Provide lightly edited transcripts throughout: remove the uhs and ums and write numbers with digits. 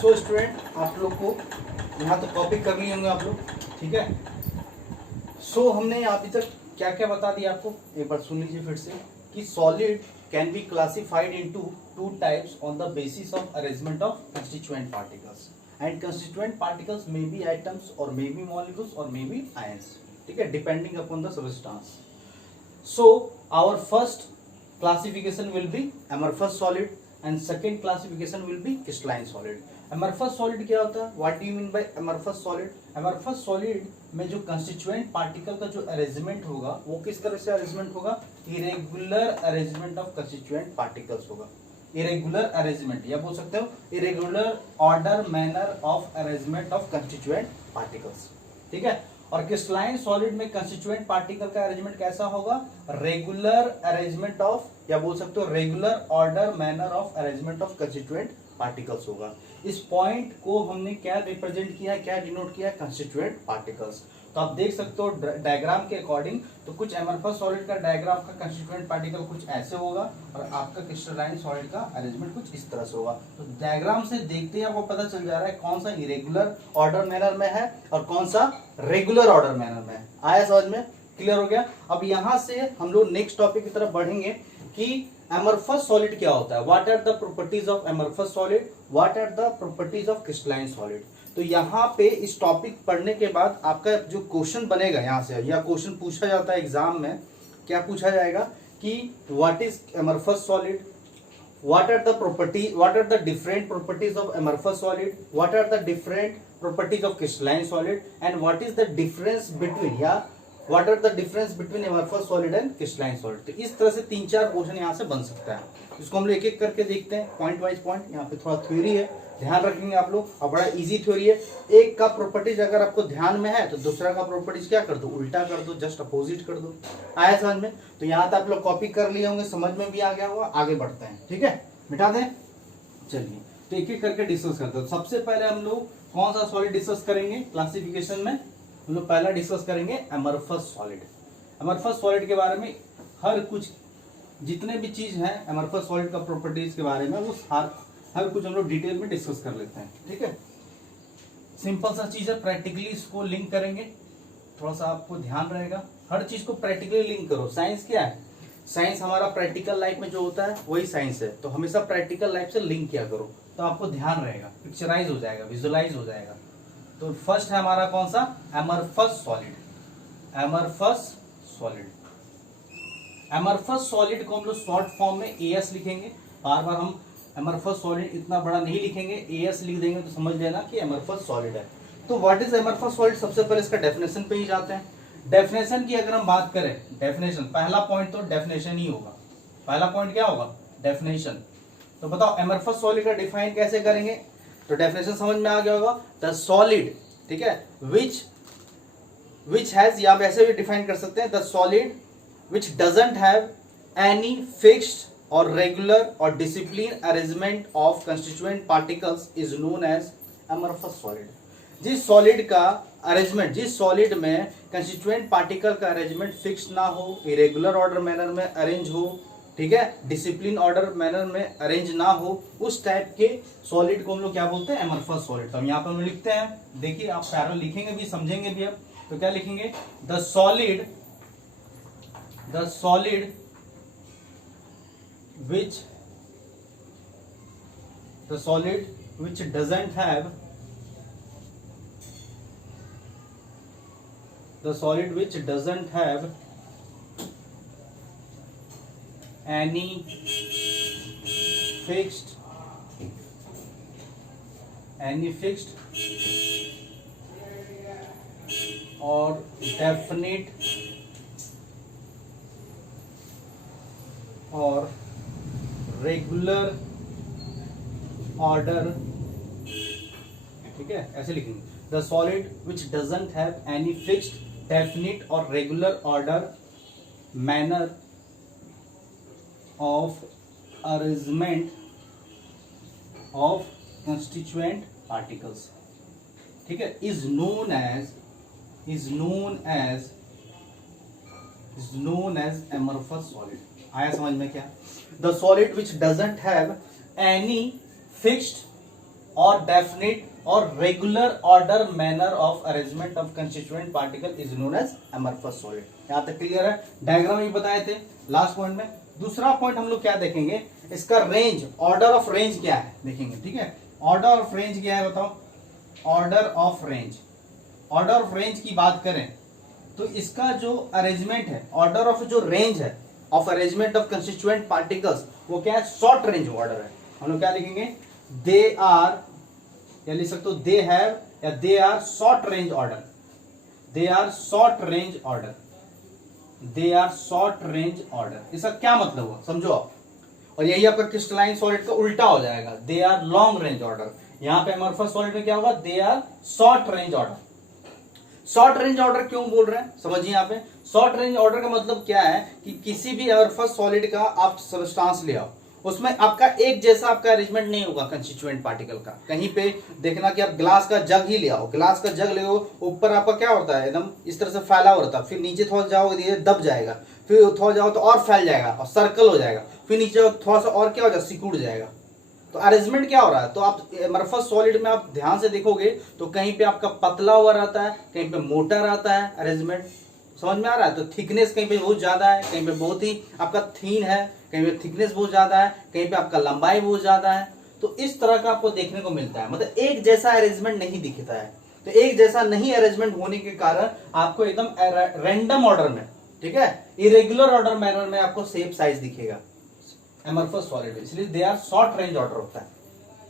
So student, आप लोग को यहाँ तो कॉपी कर लिए होंगे आप लोग, ठीक है। सो हमने अभी तक क्या क्या बता दिया आपको, एक बार सुन लीजिए फिर से, कि solid can be classified into two types on the basis of arrangement of constituent particles, and constituent particles may be atoms और मे बी मॉलिक्यूल्स और मे बी आयंस, ठीक है, depending upon the substance. So our first classification will be amorphous solid and second classification will be crystalline solid. Amorphous solid क्या होता है? What do you mean by amorphous solid? Amorphous solid में जो constituent particle का जो arrangement होगा वो किस तरह से arrangement होगा? Irregular arrangement of constituent particles होगा. Irregular arrangement या बोल सकते हो irregular order manner of arrangement of constituent particles. ठीक है. और क्रिस्टलाइन सॉलिड में कंस्टिट्यूएंट पार्टिकल का अरेंजमेंट कैसा होगा? रेगुलर अरेंजमेंट ऑफ, या बोल सकते हो regular order manner of arrangement of constituent particles होगा. इस पॉइंट को हमने क्या रिप्रेजेंट किया है, क्या डिनोट किया है? Constituent particles. तो आप देख सकते हो डायग्राम के अकॉर्डिंग, तो कुछ एमरफस सॉलिड का डायग्राम का कंस्टिट्यूएंट पार्टिकल कुछ ऐसे होगा और आपका क्रिस्टलाइन सॉलिड का अरेंजमेंट कुछ इस तरह से होगा. तो डायग्राम से देखते ही आपको पता चल जा रहा है कौन सा इरेगुलर ऑर्डर मैनर में है और कौन सा रेगुलर ऑर्डर मैनर में है. आया समझ में? क्लियर हो गया? अब यहां से हम लोग नेक्स्ट टॉपिक की तरफ बढ़ेंगे कि एमरफस सॉलिड क्या होता है. What are the properties of amorphous solid, what are the properties of crystalline solid. तो यहाँ पे इस टॉपिक पढ़ने के बाद आपका जो क्वेश्चन बनेगा यहाँ से, या क्वेश्चन पूछा जाता है एग्जाम में, क्या पूछा जाएगा कि what is amorphous solid, what are the property, what are the different properties of amorphous solid, what are the different properties of crystalline solid, and what is the difference between, या what are the difference between amorphous solid and crystalline solid. तो इस तरह से 3-4 question यहाँ से बन सकता है. इसको हम लोग एक एक करके देखते हैं, पॉइंट वाइज पॉइंट. यहाँ पे थोड़ा थ्योरी है, ध्यान रखेंगे आप लोग, और बड़ा इजी थ्योरी है. एक का प्रॉपर्टीज अगर आपको ध्यान में है तो दूसरा का प्रॉपर्टीज क्या कर दो, उल्टा कर दो, जस्ट अपोजिट कर दो. आया समझ में? तो यहाँ तक आप लोग कॉपी कर लिए होंगे, समझ में भी आ गया होगा. आगे बढ़ते हैं, ठीक है, मिटा दें. चलिए तो एक एक करके डिस्कस करते हैं. सबसे पहले हम लोग कौन सा सॉलिड डिस्कस करेंगे क्लासिफिकेशन में? हम लोग पहला डिस्कस करेंगे एमरफस सॉलिड. एमरफस सॉलिड के बारे में हर कुछ जितने भी चीज हैं एमरफस सॉलिड का प्रॉपर्टीज के बारे में वो हर कुछ हम लोग डिटेल में डिस्कस कर लेते हैं, ठीक है. सिंपल सा चीज है, प्रैक्टिकली इसको लिंक करेंगे. थोड़ा सा आपको ध्यान रहेगा, हर चीज को प्रैक्टिकली लिंक करो. साइंस क्या है? साइंस हमारा प्रैक्टिकल लाइफ में जो होता है वही साइंस है. तो हमेशा प्रैक्टिकल लाइफ से लिंक किया करो, तो आपको ध्यान रहेगा, पिक्चराइज हो जाएगा, विजुअलाइज हो जाएगा. तो फर्स्ट है हमारा कौन सा? Amorphous solid. Amorphous solid, amorphous solid को हम लोग शॉर्ट फॉर्म में एएस लिखेंगे. बार बार हम एमरफस सॉलिड इतना बड़ा नहीं लिखेंगे, एएस लिख देंगे तो समझ लेना कि एमरफस सॉलिड है. तो व्हाट इज एमरफस सॉलिड? सबसे पहले इसका डेफिनेशन पे ही जाते हैं. डेफिनेशन की अगर हम बात करें, डेफिनेशन पहला पॉइंट तो डेफिनेशन ही होगा. पहला पॉइंट क्या होगा? डेफिनेशन. तो बताओ एमरफस सॉलिड का डिफाइन कैसे करेंगे? तो डेफिनेशन समझ में आ गया होगा. द सॉलिड, ठीक है, विच हैज, या आप ऐसे भी डिफाइन कर सकते हैं, the solid which doesn't have any fixed or regular or disciplined arrangement of constituent particles is known as amorphous solid. जिस सॉलिड का अरेंजमेंट, जिस सॉलिड में कंस्टिट्यूएंट पार्टिकल का अरेंजमेंट फिक्स ना हो, इरेगुलर ऑर्डर मैनर में अरेंज हो, ठीक है, डिसिप्लिन ऑर्डर मैनर में अरेंज ना हो, उस टाइप के सॉलिड को हम लोग क्या बोलते हैं? Amorphous solid. तो हम यहाँ पर हम लिखते हैं, देखिए आप पैरल लिखेंगे भी, समझेंगे भी. अब तो क्या लिखेंगे? The solid which doesn't have any fixed or definite or regular order, ठीक है, ऐसे लिखेंगे. The solid which doesn't have any fixed, definite और regular order manner of arrangement of constituent particles, ठीक है, is known as amorphous solid. आया समझ में? क्या the solid which doesn't have any fixed और डेफिनेट और regular order manner of arrangement of constituent particle is known as amorphous solid. यहां तक क्लियर है? डायग्राम ये बताए थे लास्ट पॉइंट में। दूसरा पॉइंट हम लोग क्या देखेंगे, इसका रेंज, ऑर्डर ऑफ रेंज क्या है देखेंगे। ठीक है, ऑर्डर ऑफ रेंज क्या है बताओ? Order of range, order of range की बात करें तो इसका जो अरेंजमेंट है, ऑर्डर ऑफ जो रेंज है of arrangement of constituent particles, वो क्या है? शॉर्ट रेंज ऑर्डर है। हम लोग क्या लिखेंगे? दे आर, या लिख सकते हो दे हैव, या they are short range order, they are short range order, they are short range order. इसका क्या मतलब हुआ समझो आप। और यही आपका क्रिस्टलाइन सॉलिड का उल्टा हो जाएगा, they are long range order. यहां पे अमरफस सॉलिड में क्या होगा? They are short range order. Short range order क्यों बोल रहे हैं समझिए। यहाँ पे शॉर्ट रेंज ऑर्डर का मतलब क्या है कि किसी भी अमरफस सॉलिड का आप सब्सटेंस ले आओ, उसमें आपका एक जैसा आपका अरेंजमेंट नहीं होगा कंस्टिट्यूएंट पार्टिकल का। कहीं पे देखना कि आप ग्लास का जग ही ले आओ, ग्लास का जग ले आओ, ऊपर आपका क्या होता है? एकदम इस तरह से फैला हुआ रहता है, फिर नीचे थोड़ा जाओगे ये दब जाएगा, फिर थोड़ा जाओ तो और फैल जाएगा और सर्कल हो जाएगा, फिर नीचे थोड़ा सा और क्या हो जाएगा? सिकुड़ जाएगा। तो अरेंजमेंट क्या हो रहा है? तो आप अमरफस सॉलिड में आप ध्यान से देखोगे तो कहीं पे आपका पतला हुआ रहता है, कहीं पे मोटा रहता है अरेंजमेंट। समझ में आ रहा है? तो थिकनेस कहीं पे बहुत ज्यादा है, कहीं पे बहुत ही आपका थीन है, कहीं पे थिकनेस बहुत ज्यादा है, कहीं पे आपका लंबाई बहुत ज्यादा है। तो इस तरह का आपको देखने को मिलता है, मतलब एक जैसा अरेंजमेंट नहीं दिखता है। तो एक जैसा नहीं अरेंजमेंट होने के कारण आपको एकदम रैंडम ऑर्डर में, ठीक है, इरेगुलर ऑर्डर मैनर में आपको शेप साइज दिखेगा अमरफस सॉलिड, इसलिए they are short range order होता है।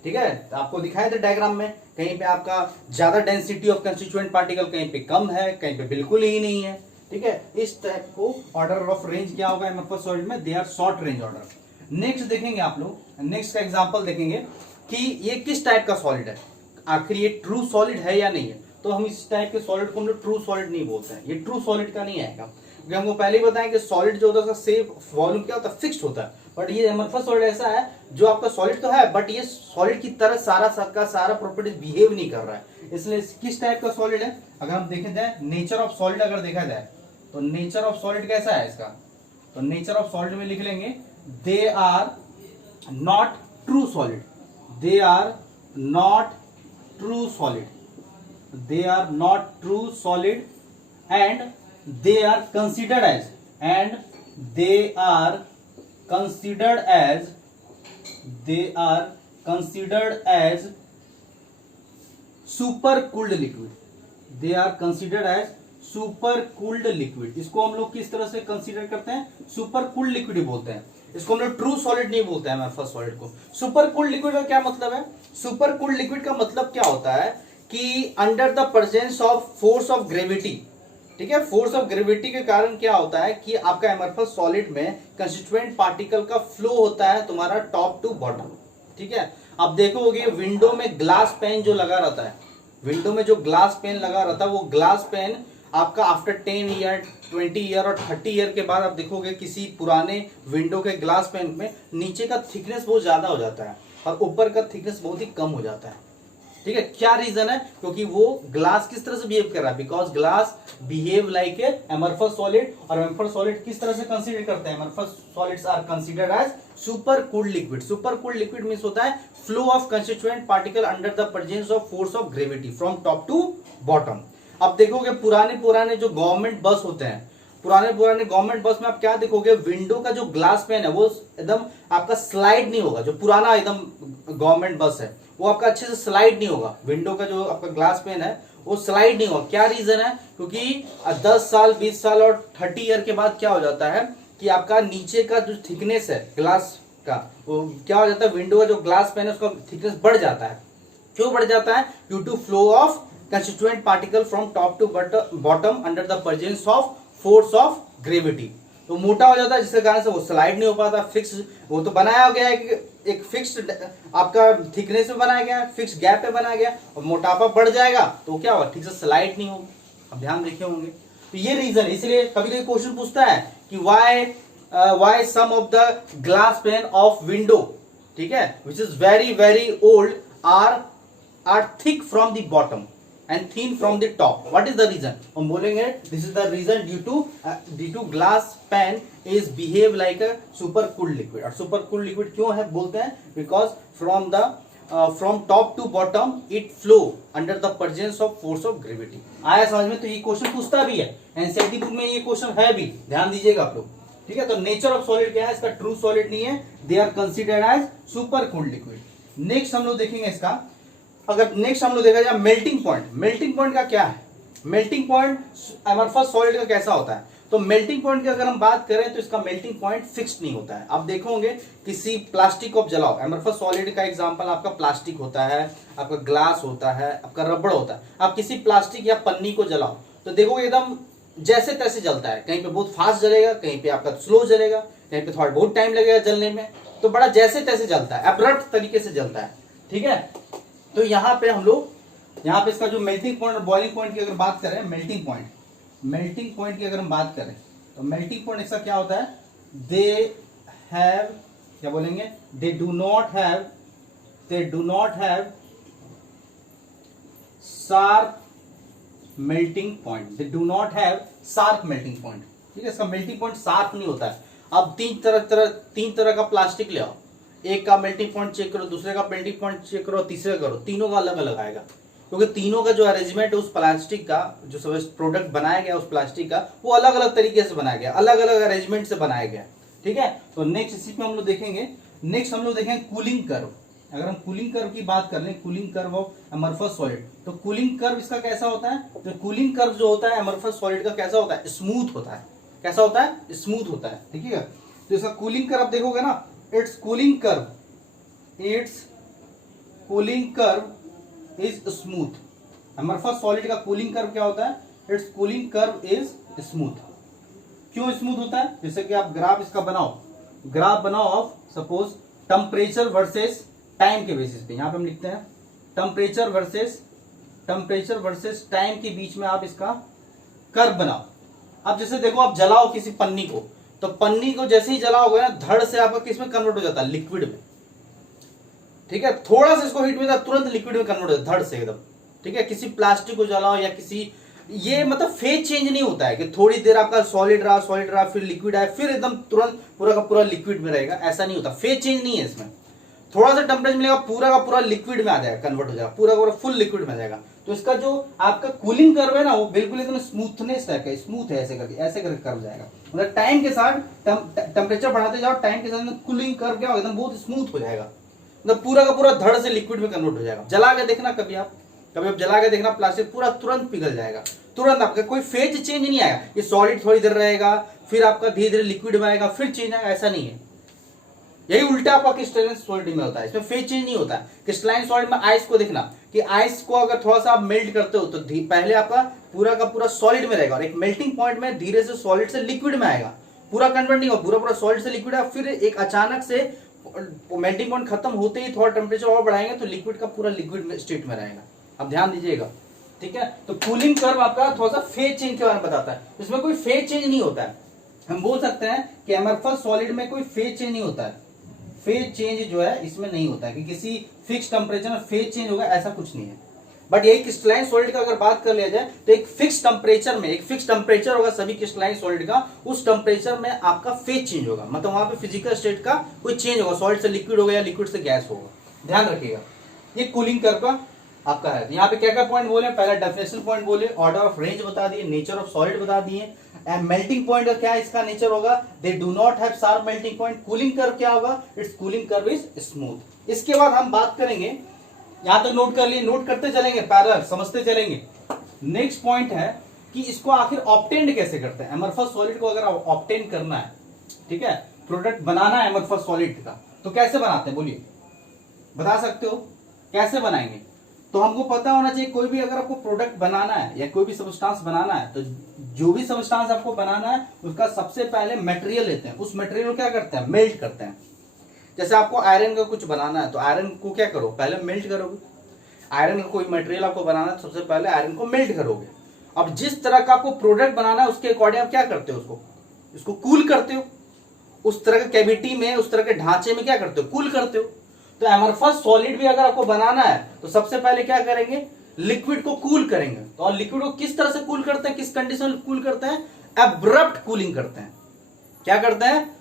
ठीक है, तो आपको दिखाया था डायग्राम में, कहीं पे आपका ज्यादा डेंसिटी ऑफ कंस्टिट्यूएंट पार्टिकल, कहीं पे कम है, कहीं पे बिल्कुल ही नहीं है। ठीक है, इस टाइप को ऑर्डर ऑफ रेंज क्या होगा अमरफस सॉलिड में? They are short range order. Next देखेंगे आप लोग, नेक्स्ट का एग्जांपल देखेंगे कि ये किस टाइप का सॉलिड है, आखिर ये ट्रू सॉलिड है या नहीं है। तो हम इस टाइप के सॉलिड को हम लोग ट्रू सॉलिड नहीं बोलते हैं, ये ट्रू सॉलिड का नहीं आएगा, क्योंकि हमको पहले ही बताएं कि सॉलिड जो होता है उसका शेप वॉल्यूम क्या होता है? फिक्स्ड होता है। बट ये अमरफस सॉलिड ऐसा है जो आपका सॉलिड तो है, बट ये सॉलिड की तरह सारा प्रॉपर्टीज बिहेव नहीं कर रहा है। इसलिए किस टाइप का सॉलिड है? अगर हम देखे जाए नेचर ऑफ सॉलिड, अगर देखा जाए तो नेचर ऑफ सॉलिड कैसा है इसका? तो नेचर ऑफ सॉलिड में लिख लेंगे they are not true solid, they are not true solid, they are not true solid and they are considered as, and they are considered as, they are considered as super cooled liquid, they are considered as super cooled liquid. इसको हम लोग किस तरह से consider करते हैं? Super cooled liquid बोलते हैं, इसको हम लोग ट्रू सॉलिड नहीं बोलते हैं अमरफस सॉलिड को। सुपर कूल्ड लिक्विड का क्या मतलब है? सुपर कूल्ड लिक्विड का मतलब क्या होता है कि under the presence of force of gravity, ठीक है, फोर्स ऑफ ग्रेविटी के कारण क्या होता है कि आपका अमरफस सॉलिड में कंस्टिट्यूएंट पार्टिकल का फ्लो होता है तुम्हारा टॉप टू बॉटम। ठीक है, अब देखोगे विंडो में ग्लास पेन जो लगा रहता है, विंडो में जो ग्लास पेन लगा रहता है, वो ग्लास पेन आपका आफ्टर 10 ईयर 20 ईयर और 30 ईयर के बाद आप देखोगे किसी पुराने विंडो के ग्लास पेन में नीचे का थिकनेस बहुत ज्यादा हो जाता है और ऊपर का थिकनेस बहुत ही कम हो जाता है। ठीक है, क्या रीजन है? क्योंकि वो ग्लास किस तरह से बिहेव कर रहा है? Because glass behave like a amorphous solid, और अमरफस सॉलिड किस तरह से कंसीडर करते हैं? Amorphous solids are considered as super cooled liquid. Super cooled liquid means होता है flow of constituent particle under the presence of force of gravity from top to bottom. अब देखोगे पुराने जो गवर्नमेंट बस होते हैं, पुराने गवर्नमेंट बस में आप क्या देखोगे? विंडो का जो ग्लास पेन है वो एकदम आपका स्लाइड नहीं होगा। जो पुराना एकदम गवर्नमेंट बस है वो आपका अच्छे से स्लाइड नहीं होगा, विंडो का जो आपका ग्लास पेन है वो स्लाइड नहीं होगा। क्या रीजन है? क्योंकि 10 साल 20 साल और 30 ईयर के बाद क्या हो जाता है कि आपका नीचे का जो थिकनेस है ग्लास का, वो क्या हो जाता है? विंडो का जो ग्लास पेन है उसका थिकनेस बढ़ जाता है। क्यों बढ़ जाता है? Due to flow of constituent particle from top to bottom under the presence of force of gravity. तो मोटा हो जाता है जिसके कारण से वो स्लाइड नहीं हो पाता। फिक्स वो तो बनाया गया है कि एक फिक्स्ड आपका थिकनेस में बनाया गया, फिक्स गैप पे बनाया गया, और मोटापा बढ़ जाएगा तो क्या होगा? ठीक से स्लाइड नहीं होगा। अब ध्यान देखे होंगे, तो ये रीजन, इसलिए कभी कभी क्वेश्चन पूछता है कि why some of the glass pane of window, ठीक है, which is very very old are thick from the bottom and thin from the top. What is the reason? हम बोलेंगे this is the reason due to glass pan is behave like a super cooled liquid. और super cooled liquid क्यों है बोलते हैं? Because from the from top to bottom it flow under the presence of force of gravity. आया समझ में? तो ये क्वेश्चन पूछता भी है, एनसीईआरटी बुक में ये क्वेश्चन है भी, ध्यान दीजिएगा आप लोग, ठीक है। तो नेचर ऑफ सॉलिड क्या है, इसका ट्रू सॉलिड नहीं है, they are considered as super cooled liquid. Next हम लोग देखेंगे इसका, अगर नेक्स्ट हम लोग देखा जाए मेल्टिंग पॉइंट। मेल्टिंग पॉइंट का क्या है, मेल्टिंग पॉइंट अमरफस सॉलिड का कैसा होता है? तो मेल्टिंग पॉइंट की अगर हम बात करें तो इसका मेल्टिंग पॉइंट फिक्स्ड नहीं होता है। आप देखोगे किसी प्लास्टिक को आप जलाओ, अमरफस सॉलिड का एग्जांपल आपका प्लास्टिक होता है, आपका ग्लास होता है, आपका रबड़ होता है। आप किसी प्लास्टिक या पन्नी को जलाओ तो देखोगे एकदम जैसे तैसे जलता है, कहीं पे बहुत फास्ट जलेगा, कहीं पे आपका स्लो जलेगा, कहीं पे थोड़ा बहुत टाइम लगेगा जलने में, तो बड़ा जैसे तैसे जलता है, अब्रप्ट तरीके से जलता है, ठीक है। तो यहाँ पे हम लोग, यहाँ पे इसका जो मेल्टिंग पॉइंट और बॉइलिंग पॉइंट की अगर बात करें, मेल्टिंग पॉइंट की अगर हम बात करें तो मेल्टिंग पॉइंट इसका क्या होता है, दे हैव, क्या बोलेंगे, they do not have sharp melting point, they do not have sharp melting point, ठीक है। इसका मेल्टिंग पॉइंट शार्प नहीं होता है। अब तीन तरह का प्लास्टिक ले आओ, एक का मेल्टिंग पॉइंट चेक करो, दूसरे का मेल्टिंग पॉइंट चेक करो, तीसरे का करो, तीनों का अलग अलग आएगा, क्योंकि तीनों का जो अरेंजमेंट है उस प्लास्टिक का, जो सब प्रोडक्ट बनाया गया उस प्लास्टिक का, वो अलग अलग तरीके से बनाया गया, अलग अलग अरेंजमेंट से बनाया गया, ठीक है। तो नेक्स्ट इसी पे हम लोग देखेंगे, नेक्स्ट हम लोग देखेंगे कूलिंग कर्व। अगर हम कूलिंग कर्व की बात कर लें, cooling curve of amorphous solid, तो कूलिंग कर्व इसका कैसा होता है, तो कूलिंग कर्व जो होता है अमरफस सॉलिड का कैसा होता है, स्मूथ होता है। कैसा होता है, स्मूथ होता है, ठीक है। तो इसका कूलिंग कर्व देखोगे ना, its cooling curve is smooth. Amorphous solid का कूलिंग कर्व क्या होता है, its cooling curve is smooth. क्यों स्मूथ होता है, जैसे कि आप ग्राफ इसका बनाओ of suppose temperature versus time के बेसिस पे, यहां पे हम लिखते हैं टेम्परेचर वर्सेस टाइम के बीच में आप इसका कर्व बनाओ। अब जैसे देखो, आप जलाओ किसी पन्नी को, तो पन्नी को जैसे ही जलाओगे ना, धड़ से आपका किस में कन्वर्ट हो जाता है, लिक्विड में, ठीक है। थोड़ा सा इसको हीट में तुरंत लिक्विड में कन्वर्ट हो जाता है, धड़ से एकदम, ठीक है। किसी प्लास्टिक को जलाओ या किसी, ये मतलब फेज चेंज नहीं होता है कि थोड़ी देर आपका सॉलिड रहा फिर लिक्विड आया, फिर एकदम तुरंत पूरा का पूरा लिक्विड में रहेगा, ऐसा नहीं होता। फेज चेंज नहीं है इसमें, थोड़ा सा टेम्परेचर मिलेगा, पूरा का पूरा लिक्विड में आ जाएगा, कन्वर्ट हो जाएगा, पूरा का पूरा फुल लिक्विड में आ जाएगा। तो इसका जो आपका कूलिंग कर्व है ना, वो बिल्कुल एकदम स्मूथनेस है, स्मूथ है, ऐसे करके कर्व जाएगा। मतलब टाइम के साथ टेम्परेचर बढ़ाते जाओ, टाइम के साथ कूलिंग कर्व क्या होगा, एकदम बहुत स्मूथ हो जाएगा, मतलब पूरा का पूरा धड़ से लिक्विड में कन्वर्ट हो जाएगा। जला के देखना कभी आप जला के देखना, प्लास्टिक पूरा तुरंत पिघल जाएगा, तुरंत आपका कोई फेज चेंज नहीं आएगा। ये सॉलिड थोड़ी देर रहेगा, फिर आपका धीरे धीरे लिक्विड में आएगा, फिर चेंज आएगा, ऐसा नहीं है। यही उल्टा आपका क्रिस्टलाइन सॉलिड में होता है, इसमें फेज चेंज नहीं होता है। क्रिस्टलाइन सॉलिड में आइस को देखना कि आइस को अगर थोड़ा सा आप मेल्ट करते हो तो पहले आपका पूरा का पूरा सॉलिड में रहेगा, और एक मेल्टिंग पॉइंट में धीरे से सॉलिड से लिक्विड में आएगा, पूरा कन्वर्ट नहीं होगा, पूरा पूरा सॉलिड से लिक्विड है, फिर एक अचानक से मेल्टिंग पॉइंट खत्म होते ही थोड़ा टेम्परेचर और बढ़ाएंगे तो लिक्विड का पूरा लिक्विड स्टेट में रहेगा। अब ध्यान दीजिएगा, ठीक है। तो कूलिंग कर्व आपका थोड़ा सा फेज चेंज के बारे में बताता है, इसमें कोई फेज चेंज नहीं होता है। हम बोल सकते हैं कि अमरफस सॉलिड में कोई फेज चेंज नहीं होता है, फेज चेंज जो है इसमें नहीं होता है कि किसी फिक्स टेम्परेचर में फेज चेंज होगा, ऐसा कुछ नहीं है। बट यही क्रिस्टलाइन सॉलिड का अगर बात कर लिया जाए तो एक फिक्स टेम्परेचर में, एक फिक्स टेम्परेचर होगा सभी क्रिस्टलाइन सॉलिड का, उस टेम्परेचर में आपका फेज चेंज होगा, मतलब वहां पे फिजिकल स्टेट का कोई चेंज होगा, सॉलिड से लिक्विड होगा या लिक्विड से गैस होगा, ध्यान रखिएगा। ये कूलिंग कर्व का आपका है। यहाँ पे क्या क्या पॉइंट बोले, पहला डेफिनेशन पॉइंट बोले, ऑर्डर ऑफ रेंज बता दिए, नेचर ऑफ सॉलिड बता दिए, मेल्टिंग पॉइंट का क्या इसका नेचर होगा, they do not have sharp melting point. Cooling curve क्या होगा, it's cooling curve is smooth. इसके बाद हम बात करेंगे, यहां तक नोट कर लिए, नोट करते चलेंगे, पैरेलल समझते चलेंगे। नेक्स्ट पॉइंट है कि इसको आखिर ऑब्टेन्ड कैसे करते हैं। अमरफस सॉलिड को अगर ऑब्टेन करना है, ठीक है, प्रोडक्ट बनाना है अमरफस सॉलिड का, तो कैसे बनाते हैं, बोलिए, बता सकते हो कैसे बनाएंगे। तो हमको पता होना चाहिए, कोई भी अगर आपको प्रोडक्ट बनाना है या कोई भी सब्सटेंस बनाना है, तो जो भी सब्सटेंस आपको बनाना है उसका सबसे पहले मटेरियल लेते हैं, उस मटेरियल को क्या करते हैं, मेल्ट करते हैं। जैसे आपको आयरन का कुछ बनाना है तो आयरन को क्या करो, पहले मेल्ट करोगे। आयरन का कोई मटेरियल आपको बनाना है तो सबसे पहले आयरन को मेल्ट करोगे। अब जिस तरह का आपको प्रोडक्ट बनाना है उसके अकॉर्डिंग आप क्या करते हो, उसको कूल करते हो, उस तरह के कैविटी में, उस तरह के ढांचे में क्या करते हो, कूल करते हो। तो अमरफस सॉलिड भी अगर आपको बनाना है तो सबसे पहले क्या करेंगे, लिक्विड को कूल करेंगे। तो और लिक्विड को किस तरह से कूल करते हैं, किस कंडीशन में कूल करते हैं, एब्रप्ट कूलिंग करते हैं। क्या करते हैं,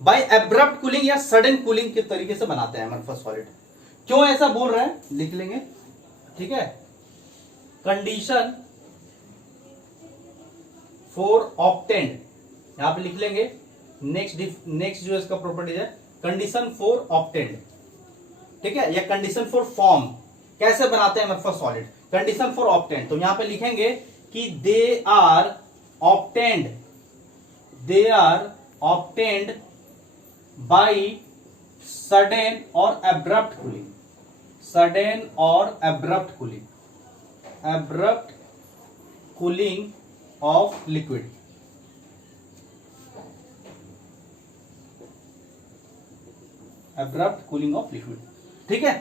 बाय एब्रप्ट कूलिंग या सडन कूलिंग के तरीके से बनाते हैं अमरफस सॉलिड। क्यों ऐसा बोल रहे हैं लिख लेंगे, ठीक है। कंडीशन फॉर ऑप्टेंड, यहां पे लिख लेंगे। नेक्स्ट जो इसका प्रॉपर्टीज है कंडीशन फॉर ऑप्टेंड, ठीक है, या कंडीशन फॉर फॉर्म, कैसे बनाते हैं amorphous solid. Condition for obtained, तो यहां पे लिखेंगे कि they are obtained by sudden और एब्रप्ट कूलिंग, सडन और abrupt cooling of liquid. Abrupt cooling of liquid, ठीक है।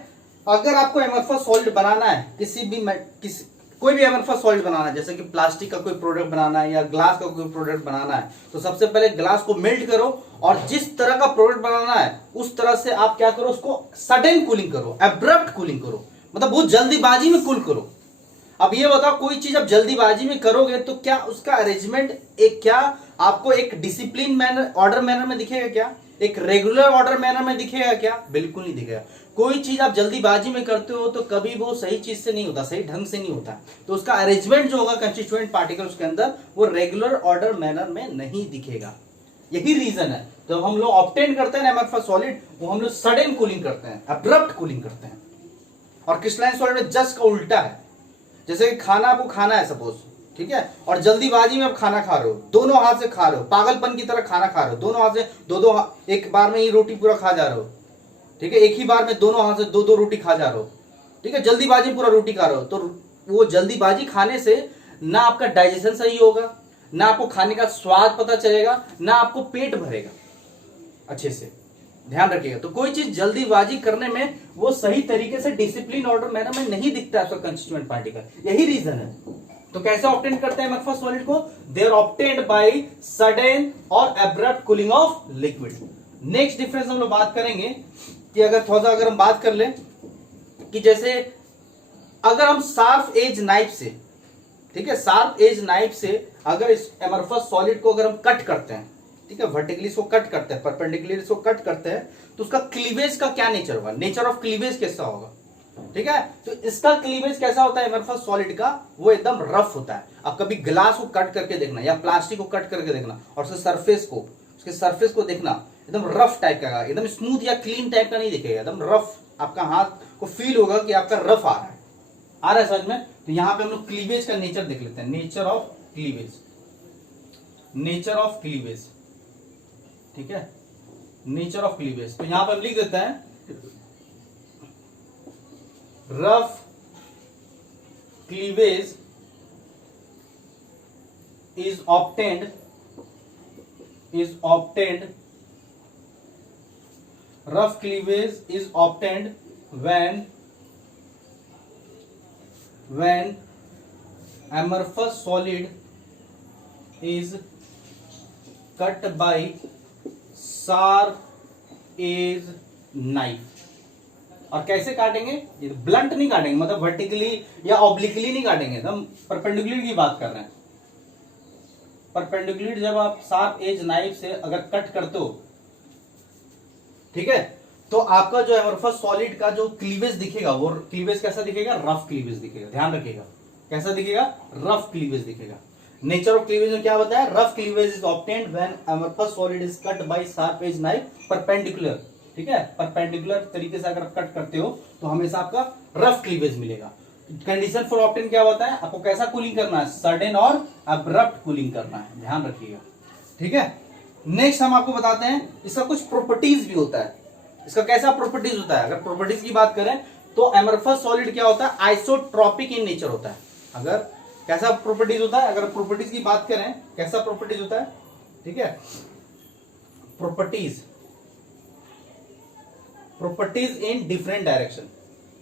अगर आपको एमरफस सॉलिड बनाना है, कोई भी एमरफस सॉलिड बनाना है, जैसे कि प्लास्टिक का कोई प्रोडक्ट बनाना है या ग्लास का कोई प्रोडक्ट बनाना है, तो सबसे पहले ग्लास को मेल्ट करो और जिस तरह का प्रोडक्ट बनाना है उस तरह से आप क्या करो, उसको सडन कूलिंग करो, एब्रप्ट कूलिंग करो, मतलब बहुत जल्दीबाजी में कूल करो। अब ये बताओ, कोई चीज आप जल्दीबाजी में करोगे तो क्या उसका अरेंजमेंट क्या आपको एक डिसिप्लिन मैनर, ऑर्डर मैनर में दिखेगा क्या, एक रेगुलर ऑर्डर मैनर में दिखेगा क्या? बिल्कुल नहीं दिखेगा। कोई चीज आप जल्दीबाजी में करते हो तो कभी वो सही चीज से नहीं होता, सही ढंग से नहीं होता, तो उसका अरेंजमेंट जो होगा कंस्टिट्यूएंट पार्टिकल उसके अंदर, वो रेगुलर ऑर्डर मैनर में नहीं दिखेगा। यही रीजन है। तो हम लोग ऑब्टेन करते हैं एमरफस सॉलिड, वो हम लोग सडन कूलिंग करते हैं, अब्रप्ट कूलिंग करते हैं। और क्रिस्टलाइन सॉलिड में जस्ट का उल्टा है। जैसे कि खाना आपको खाना है सपोज, ठीक है, और जल्दीबाजी में आप खाना खा रहे हो, दोनों हाथ से खा रहे हो, पागलपन की तरह खाना खा रहे हो, दोनों हाथ से एक बार में ही रोटी पूरा खा जा रहे हो, ठीक है, एक ही बार में दोनों हाथ से दो रोटी खा जा रहे हो, ठीक है, जल्दीबाजी पूरा रोटी खा रहे हो, तो वो जल्दीबाजी खाने से ना आपका डाइजेशन सही होगा, ना आपको खाने का स्वाद पता चलेगा, ना आपको पेट भरेगा अच्छे से। ध्यान रखिएगा। तो कोई चीज जल्दीबाजी करने में वो सही तरीके से डिसिप्लिन ऑर्डर मैनर में नहीं दिखता है उसका कंस्टिट्यूएंट पार्टिकल, यही रीजन है। तो कैसे ऑब्टेन करते हैं एमरफस सॉलिड को? They are obtained by sudden और abrupt cooling of liquid. Next difference हम लोग बात करेंगे कि अगर हम बात कर ले कि जैसे अगर हम शार्प एज नाइफ से, ठीक है, शार्प एज नाइफ से अगर इस एमरफस सॉलिड को अगर हम कट करते हैं, ठीक है, वर्टिकली इसको कट करते हैं, परपेंडिकुलर इसको कट करते हैं, तो उसका क्लीवेज का क्या नेचर होगा, नेचर ऑफ क्लीवेज कैसा होगा, ठीक है। तो इसका क्लीवेज कैसा होता है एमरफस सॉलिड का? वो एकदम रफ होता है। अब कभी ग्लास को कट करके देखना या प्लास्टिक को कट करके देखना और उसके सरफेस को देखना, एकदम रफ टाइप का, एकदम स्मूथ या क्लीन टाइप का नहीं दिखेगा, एकदम रफ। आपका हाथ को फील होगा कि आपका रफ आ रहा है समझ में। तो यहां पे हम लोग क्लीवेज का नेचर देख लेते हैं, नेचर ऑफ क्लीवेज, ठीक है, नेचर ऑफ क्लीवेज। तो यहां पर हम लिख देते हैं rough cleavage is obtained rough cleavage is obtained when amorphous solid is cut by sharp edge knife। और कैसे काटेंगे? ब्लंट नहीं काटेंगे, मतलब वर्टिकली या ऑब्लिकली नहीं काटेंगे, एकदम परपेंडिकुलर की बात कर रहे हैं। परपेंडिकुलर जब आप शार्प एज नाइफ से अगर कट करते हो, ठीक है, तो आपका जो एमरफस सॉलिड का जो क्लीवेज दिखेगा, वो क्लीवेज कैसा दिखेगा? रफ क्लीवेज दिखेगा। ध्यान रखिएगा, कैसा दिखेगा? रफ क्लीवेज दिखेगा। नेचर ऑफ क्लीवेज में क्या बताया? Rough cleavage is obtained when amorphous solid is cut by sharp edge knife perpendicular, ठीक है, परपेंडिकुलर तरीके से अगर आप कट करते हो तो हमेशा आपका रफ क्लीवेज मिलेगा। कंडीशन फॉर ऑब्टेन क्या होता है? आपको कैसा कूलिंग करना है? सडन और अब्रप्ट कूलिंग करना है, ध्यान रखिएगा, ठीक है। नेक्स्ट हम आपको बताते हैं इसका कुछ प्रॉपर्टीज भी होता है। इसका कैसा प्रॉपर्टीज होता है? अगर प्रॉपर्टीज की बात करें तो एमरफस सॉलिड क्या होता है? आइसोट्रॉपिक इन नेचर होता है। अगर कैसा प्रॉपर्टीज होता है? अगर प्रॉपर्टीज की बात करें कैसा प्रॉपर्टीज होता है, ठीक है, प्रॉपर्टीज इन डिफरेंट डायरेक्शन।